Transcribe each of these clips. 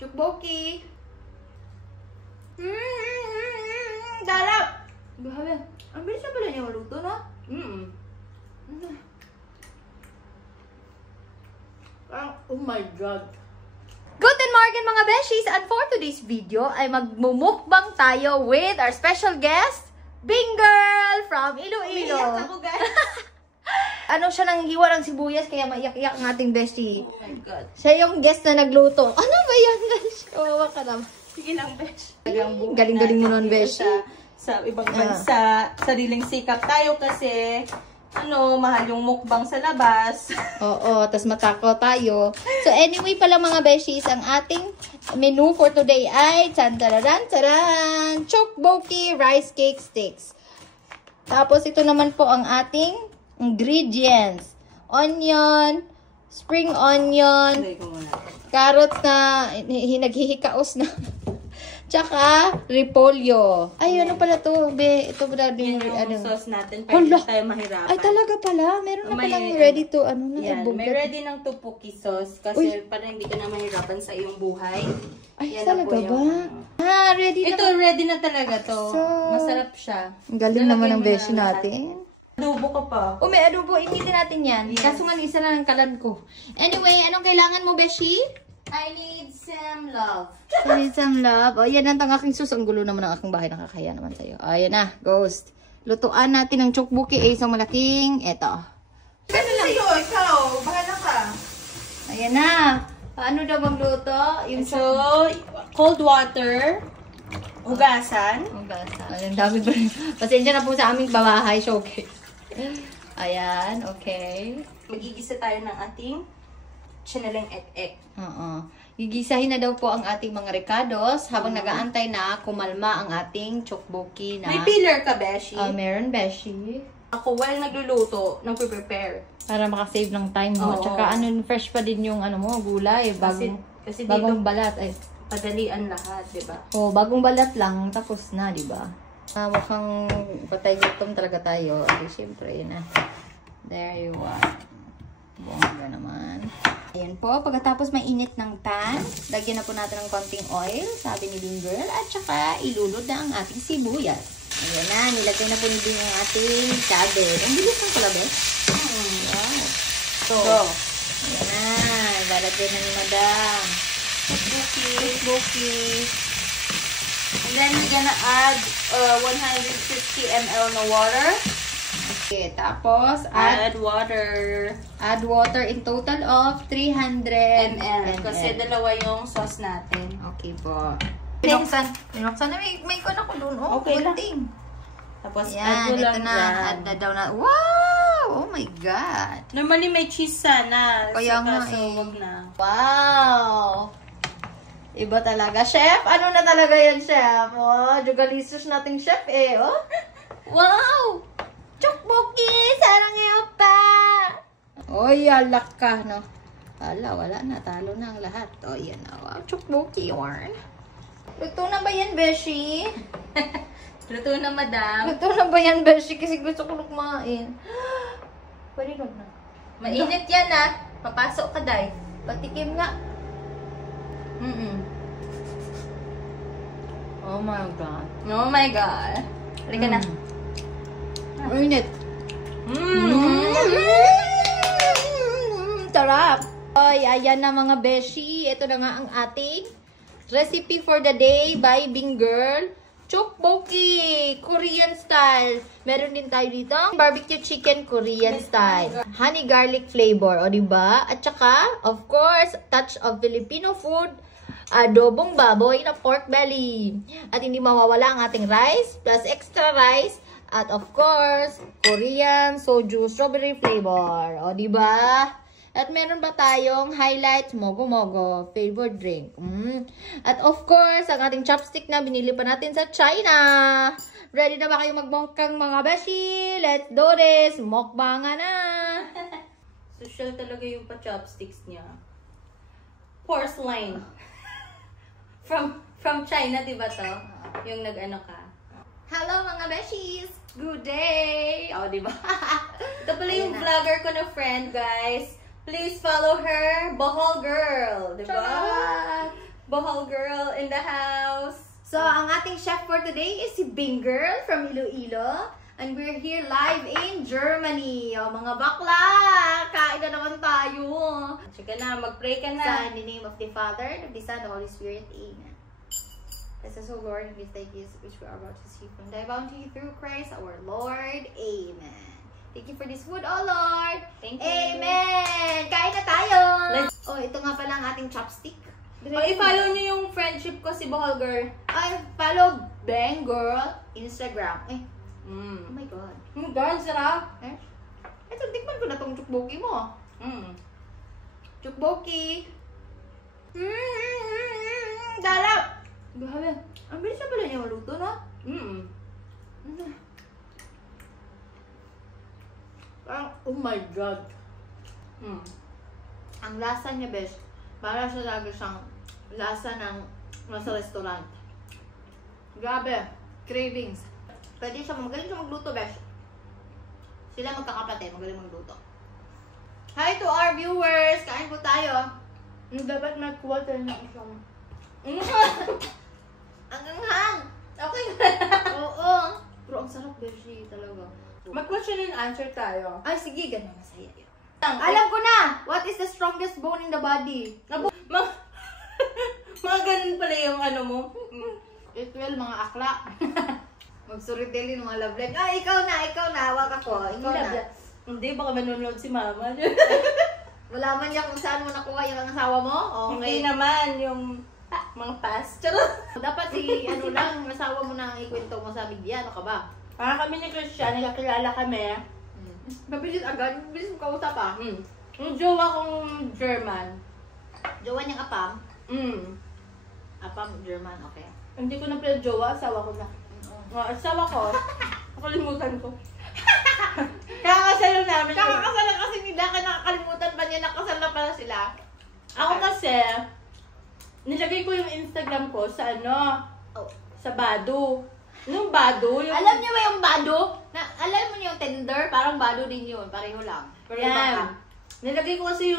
Tteokbokki. Sarap! Grabe. Ang bilis na pala niya maluto, no? Oh my God. Guten Morgen mga beshies! And for today's video ay magmumukbang tayo with our special guest, Bing Girl from Iloilo. Umiyak ako, guys. Ano siya nang hiwa ng sibuyas kaya maiyak-iyak ang ating bestie. Oh my God. Siya yung guest na nagluto. Ano ba yan, guys? Kawawa ka naman. Sige lang, besh. Galing-galing mo nun, besh. Sa ibang bansa, sariling sikap tayo kasi mahal yung mukbang sa labas. Oo, tas matakaw tayo. So anyway pala mga beshies, ang ating menu for today ay tantararan, tteokbokki rice cake sticks. Tapos ito naman po ang ating ingredients. Onion, spring onion, carrots na hinaghihikaos na. Tsaka, repolyo. Ay, ano pala to? Be, ito pala din yung sauce natin para hindi tayo mahirapan. Ay, talaga pala. Meron na palang ready to, may ready ng tteokbokki sauce kasi para hindi ka na mahirapan sa iyong buhay. Ay, talaga ba? Ready na. Ito, ready na talaga to. So, masarap siya. Ang galing naman ng beshi natin. Adobo ka pa. May adobo. Initin natin yan. Yes. Kaso nga, isa na ng kalan ko. Anyway, anong kailangan mo, beshi? I need some love. I need some love. O, yan ang aking sus. Ang gulo naman ng aking bahay. Nakakaya naman sa'yo. O, yan na. Ghost. Lutuan natin ng tteokbokki. Isang malaking. Eto. Ano lang sa'yo? Ikaw. Bahala ka. Ayan na. Paano daw magluto? Yung cold water. Hugasan. Hugasan. Ayan, dami ba? Pasensya na po sa aming babahay showcase. Ayan. Okay. Magigisa tayo ng ating chinalang ek-ek. Oo. Gigisahin na daw po ang ating mga recados habang nag-aantay na kumalma ang ating tteokbokki na... May peeler ka, Beshi? Meron, Beshi. Ako, while nagluluto, nagpe-prepare. Para makasave ng time mo. At saka, fresh pa din yung gulay. Kasi bagong balat. Ay. Padalian lahat, di ba? Bagong balat lang. Tapos na, di ba? Mukhang patay gutom talaga tayo. Okay, syempre, yun na. There you are. Bongga naman. Ayan po, pagkatapos mainit ng pan, lagyan na po natin ng konting oil, sabi ni Bing Girl, at saka ilulod na ang ating sibuyas. Ayan na, nilagay na po ni Bing ang ating cabbage. Ang bilis ng pala, Bes. Wow. So, ayan na, ilalagay na ni Madam. Tteokbokki. And then, we're gonna add 150 ml na water. Okay, tapos add water. Add water in total of 300 ml. Kasi dalawa yung sauce natin. Okay po. Pinuksan na may ko na ko doon. Okay lang. Tapos add mo lang add na daw na. Wow! Oh my God. Normally may cheese sana. Kaya nga wag na. Wow! Iba talaga. Chef, ano na talaga yan, Chef? Jugalisus nating chef Wow! Tteokbokki! Sarang ngayon pa! Oy, alak ka, no? Wala na. Talo na ang lahat. O, yan na. Wow, tteokbokki yarn. Luto na ba yan, Beshi? Luto na, Madam. Luto na ba yan, Beshi? Kasi gusto ko kumain. Pwede na. Mainit yan, Papasok ka, Day. Patikim nga. Oh my God. Oh my God. Halika na. Mainit. Sarap. Oy, ayan na mga beshi. Ito na nga ang ating recipe for the day by Bing Girl. Tteokbokki, Korean style. Meron din tayo dito barbecue chicken Korean style. Honey garlic flavor, o diba? At saka, of course, touch of Filipino food. Adobong baboy na pork belly. At hindi mawawala ang ating rice plus extra rice. At of course, Korean soju strawberry flavor. O, diba? At meron ba tayong highlights? Mogo-mogo. Favorite drink. At of course, ang ating chopstick na binili pa natin sa China. Ready na ba kayo magbongkang mga beshi? Let's do this! Mukbanga na! Social talaga yung pa-chopsticks niya. Porcelain. From China, diba to? Yung nag-ano ka. Hello mga beshies! Good day! O, diba? Ito pala yung vlogger ko na friend, guys. Please follow her, Bohol Girl. Diba? Bohol Girl in the house. So, ang ating chef for today is si Bing Girl from Iloilo. And we're here live in Germany. O, mga bakla! Kain na naman tayo. Sige na, mag-pray ka na. Sa in the name of the Father, of the Son, and the Holy Spirit. Amen. Bless us, O Lord, and we thank you, which we are about to see from thy bounty through Christ our Lord. Amen. Thank you for this food, O Lord. Thank you. Amen. Kain na tayo. Oh, ito nga pala ang ating chopstick. I-follow niyo yung friendship ko si Bohol Girl. Ay, follow Bang Girl Instagram. Ay, oh my God. Girl, sarap. Eh? Ito, tikman ko na tong chukboki mo. Chukboki. Darap. Grabe. Ang bilis na pala niya maluto, no? Parang, oh my God. Ang lasa niya, best. Para siya talaga siyang lasa ng nasa restaurant. Grabe. Cravings. Pwede siya, magaling siya magluto, best. Sila magkakapatid, magaling magluto. Hi to our viewers! Kain po tayo. Dapat mag-water na isang. Ang anghang! Okay. Oo. Pero ang sarap, beshi, talaga. Mag-question and answer tayo. Ay, sige, ganun. Masaya yun. Alam ko na! What is the strongest bone in the body? Mga ganun pala yung ano mo. It will, mga akla. Mag-storytelling, mga love life. Ah, ikaw na. Hawak ako. Ikaw na. Hindi, baka manonood si mama. Wala man niya kung saan mo nakuha yung asawa mo? Okay naman, yung mga past. Charot. Dapat si, lang, asawa mo na ikwento mo sa media. Ano ka ba? Para kami ni Christian, nagkakilala kami. Mabilis agad. Mabilis mo kausap ah. Yung jowa kong German. Jowa niyang apam? Apam, German, okay. Hindi ko na pala jowa, asawa ko na. Asawa ko, nakalimutan ko. Kakasal namin. Kakakasal na kasi nila, kaya nakakalimutan pa niya, nakasal na pala sila. Ako kasi, nilagay ko yung Instagram ko sa sa Badu. Yung Badu, yung... Alam niyo ba yung Badu? Alam mo niyo yung Tinder? Parang Badu din yun, pareho lang. Pero yan. Nilagay ko kasi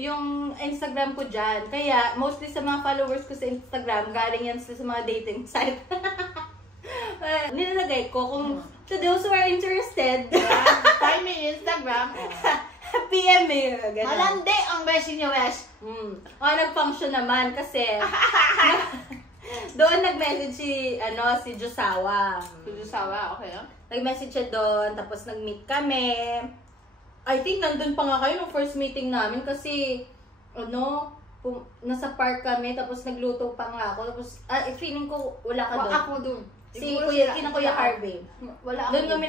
yung Instagram ko dyan. Kaya, mostly sa mga followers ko sa Instagram, galing yan sa mga dating site. Nilalagay ko kung to those who are interested. Time in Instagram. PM me. Malandi ang beshi niyo, Wesh. Nag-function naman kasi doon nag-message si Josawa. Si Josawa, okay. Nag-message siya doon, tapos nag-meet kami. I think nandun pa nga kayo nung first meeting namin kasi nasa park kami, tapos nagluto pa nga ako. Tapos, feeling ko wala ka doon. Ako doon. Kuya Harvey. Wala ako doon kami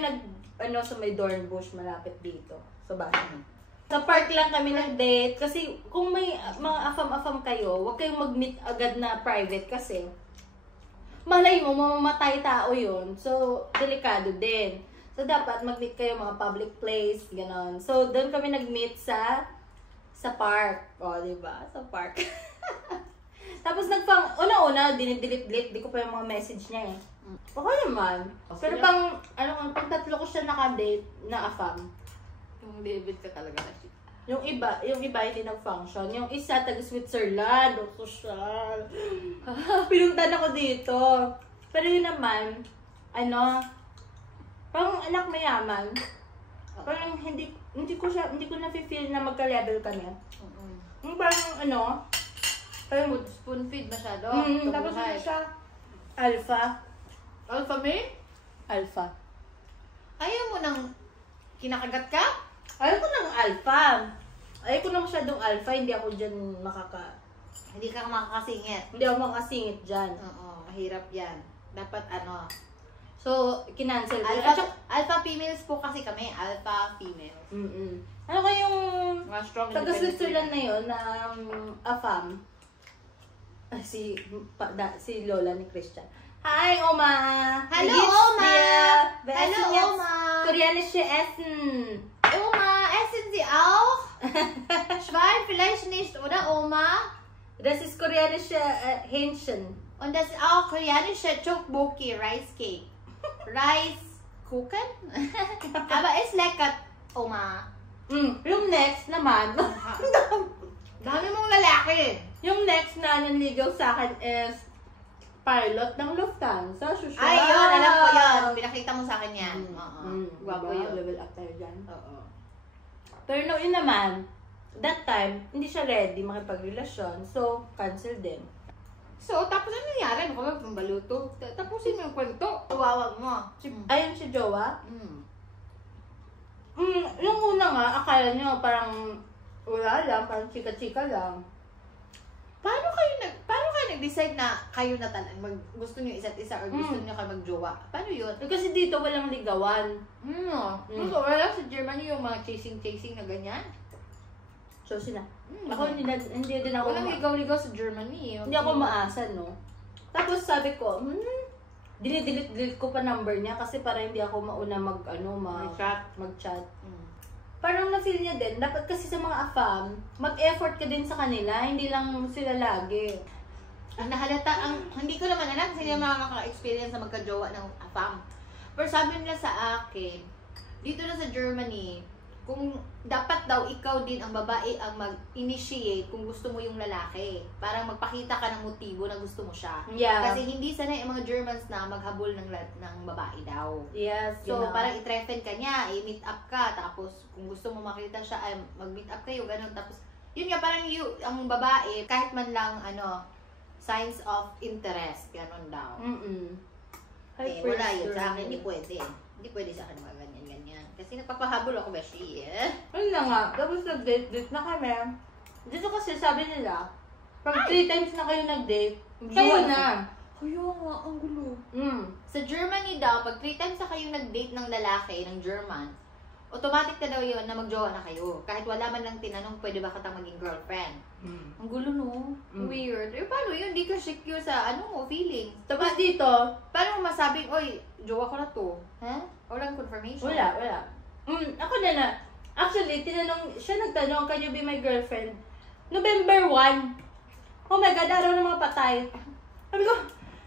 sa may Dornbush, malapit dito. Sa bahay. Sa park lang kami nag-date. Kasi kung may mga afam-afam kayo, huwag kayong mag-meet agad na private kasi malay mo, mamamatay tao yun. So, delikado din. So, dapat mag-meet kayo mga public place, gano'n. So, doon kami nag-meet sa park. O, diba? Sa park. Tapos una-una, dinidelete-delete. Di ko pa yung mga message niya eh. Okay naman. Pero pang tatlo ko siya naka-date na afam. Yung David ka talaga na shit. Yung iba hindi nag-function. Yung isa, taga-Switzerland. Social. Pinuntan ako dito. Pero yun naman, parang anak mayaman. Parang hindi ko na-feel na magka-level kami. Yung parang parang spoon feed masyado. Tapos siya, alpha. Alpha me? Alpha. Ayaw mo nang kinakagat ka? Ayaw ko ng alpha. Ayaw ko na masyadong alpha. Hindi ako dyan Hindi ka makakasingit. Hindi ako makasingit dyan. Oo, mahirap yan. Dapat So, kinancel ko. Alpha females po kasi kami. Alpha females. Ano kayong Mga strong taga-Switzerland na yun na AFAM? Si Lola ni Christian. Hi, Oma! Hallo, Wie geht's Oma! dir? Wer Hallo, essen jetzt Oma! Koreanische Essen. Oma, essen Sie auch? Schwein vielleicht nicht, oder Oma? Das ist koreanische Hähnchen. Und das ist auch koreanische Tteokbokki, Rice Cake. Rice Kuchen? Aber ist lecker, Oma. Yung next naman. Dami mong lalaki. Yung next na nanligaw sa akin is pilot ng Lufthansa. Susya. Ay, yun. Alam ko yun. Pinakita mo sa akin yan. Oo. Gwapo Diba? yun. Level up tayo dyan. Oo. Pero no, yun naman, that time, hindi siya ready makipagrelasyon. So, cancel din. So, tapos ano nangyari? Ano ka ba? Pambaluto? Tapusin mo yung kwento. Tawawag mo. Ayun si Jowa. Mm. Yung una nga, akala nyo parang wala lang, parang chika-chika lang. Paano kayo nag-decide na kayo na gusto niyo isa't isa or gusto niyo kayo magjowa? Paano yun? Kasi dito walang ligawan. So, wala sa Germany yung mga chasing na ganyan? So, sila. Ako hindi din ako Walang ligaw-ligaw sa Germany. Hindi ako maasa, no? Tapos sabi ko, dinidelete ko pa number niya kasi para hindi ako mauna mag-chat. Parang na-feel niya din, dapat kasi sa mga AFAM, mag-effort ka din sa kanila, hindi lang sila lagi. Ang nahalata, hindi ko naman alam kasi yung makaka-experience na magka-jowa ng AFAM. Pero sabi nila sa akin, dito na sa Germany, kung dapat daw ikaw din ang babae ang mag-initiate kung gusto mo yung lalaki. Parang magpakita ka ng motibo na gusto mo siya. Yeah. Kasi hindi sanay ang mga Germans na maghabol ng babae daw. Yes. So, parang i-threaten ka niya, i-meet up ka, tapos kung gusto mo makita siya, ay mag-meet up kayo, ganun. Tapos, yun nga, parang ang babae, kahit man lang, signs of interest, ganun daw. Wala yun sa akin, hindi pwede. Hindi pwede sa akin mga ganyan-ganyan. Kasi nagpapahabol ako, beshi, Ayun na nga, tapos nag-date na kami. Dito kasi sabi nila, pag 3 times na kayo nag-date, kayo na. Kaya nga, ang gulo. Sa Germany daw, pag 3 times na kayo nag-date ng lalaki, ng German, automatic na daw yun na magjowa na kayo. Kahit wala man lang tinanong, pwede ba katang maging girlfriend? Ang gulo, no? Weird. Paano yun? Di ka secure sa, feeling. Tapos dito, paano mo masabing, oy, jowa ko na to? Walang confirmation. wala. Ako na. Actually, siya nagtanong, can you be my girlfriend? November 1. Oh my God, araw ng mga patay. Sabi ko,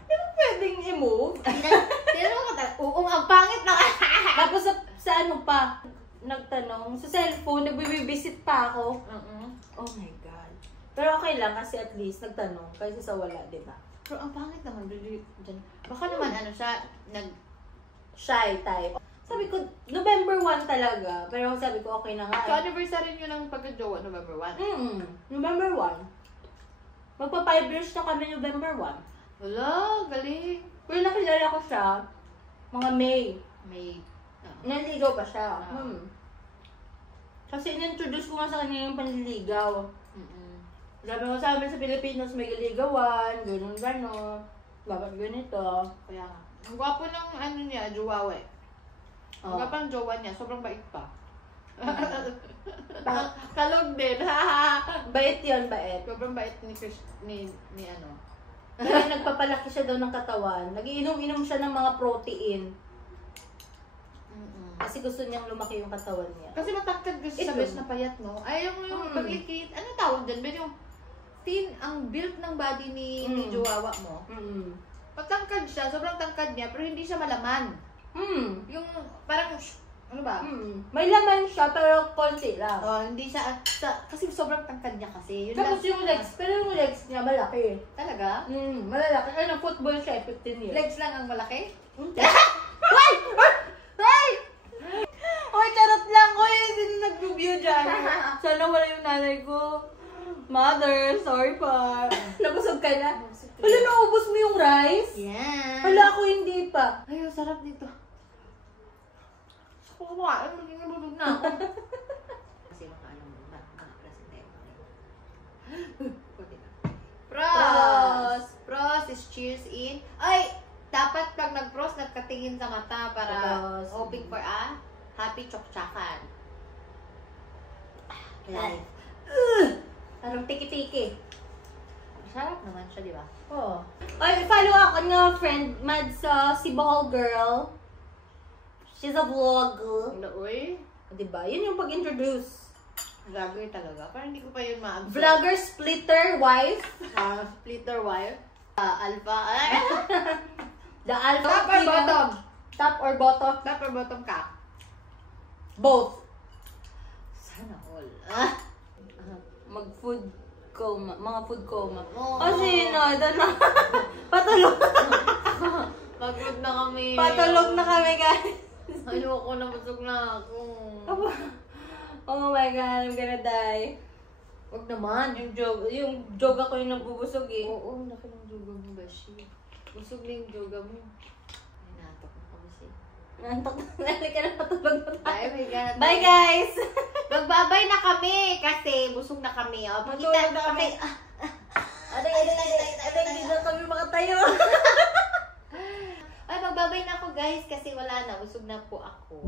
hindi mo pwedeng i-move. Tinanong mo ka, ang pangit na ka. Tapos sa ano pa, nagtanong, sa cellphone, nagbibisit pa ako. Oh my God. Pero okay lang kasi at least nagtanong, kasi sa wala, di ba? Pero ang pangit naman, dyan. Baka naman, siya, Shy type. Sabi ko, November 1 talaga. Pero sabi ko, okay na nga. So, anniversary nyo ng pagka-jowa, November 1? November 1. Magpa 5 years na kami November 1. Wala, galing. Pero nakilala ko siya, mga May. May, Nanligaw pa siya. Kasi in-introduce ko nga sa kanya yung panliligaw. Sabi ko sa amin sa Pilipinas, may galigawan, gano'n. Dapat ganito. kaya nga. Ang gwapo ng niya, jowa eh. Ang gwapo ng jowa niya, sobrang bait pa. Kalog din, Bait yun, bait. Sobrang bait ni Kasi nagpapalaki siya daw ng katawan. Nagiinom-inom siya ng mga protein. Kasi gusto niyang lumaki yung katawan niya. Kasi matangkad kasi sa best na payat, no? Ay, yung paglikit, ano tawag dyan? Pero yung thin, ang build ng body ni jowawa mo. Matangkad siya, sobrang tangkad niya, pero hindi siya malaman. Yung parang, ano ba? May laman siya, pero konti lang. Hindi siya, kasi sobrang tangkad niya kasi. Yun Tapos lang, yung legs, pero yung legs niya malaki. talaga? Malalaki. Ano, football siya, 15 years. Legs lang ang malaki? Hoy! Hoy! Hoy, charot lang! Hoy, sino nag-review dyan? Sana wala yung nanay ko. Mother, sorry pa. Nabusog ka na? Wala, naubos mo yung rice? Yeah. Wala, ako hindi pa. Ay, ang sarap nito. Sa kumain, maging nabulog na ako. Kasi makaalam mo, Pros! Pros is cheers in. Ay! Dapat pag nag-pros, nagkatingin sa mata para Pros. hoping for a happy chokchakan. Live. Parang tiki-tiki. Sarap naman siya, di ba? Oo. Ay, follow ako nga friend, Mad sa si Bohol Girl. She's a vlogger. Uy, Diba? Yun yung pag-introduce. vlogger talaga. Parang hindi ko pa yun ma-absorb. Vlogger, splitter, wife. Splitter wire. Alpha. The alpha. Top or bottom? Top or bottom? Top or bottom ka? Both. Sana all. Mag-food coma. Mga food coma. Oo. Kasi ito na. Patulog. Pagod na kami. Patulog na kami, guys. Ayoko na, busog na ako. Oh my God, I'm gonna die. Huwag naman. Yung joga ko yung nagbubusog eh. Oo, laki ng joga mo, Beshi. Busog na yung joga mo. Ay, natok na kami siya. Nantok na. Ka na patulog na tayo. Ay, my God. Bye, guys! Magbabay na kami kasi busog na kami. Oh. Matulog na kami. Aday, hindi na kami makatayo. Ay, magbabay na ako guys kasi wala na. Busog na po ako.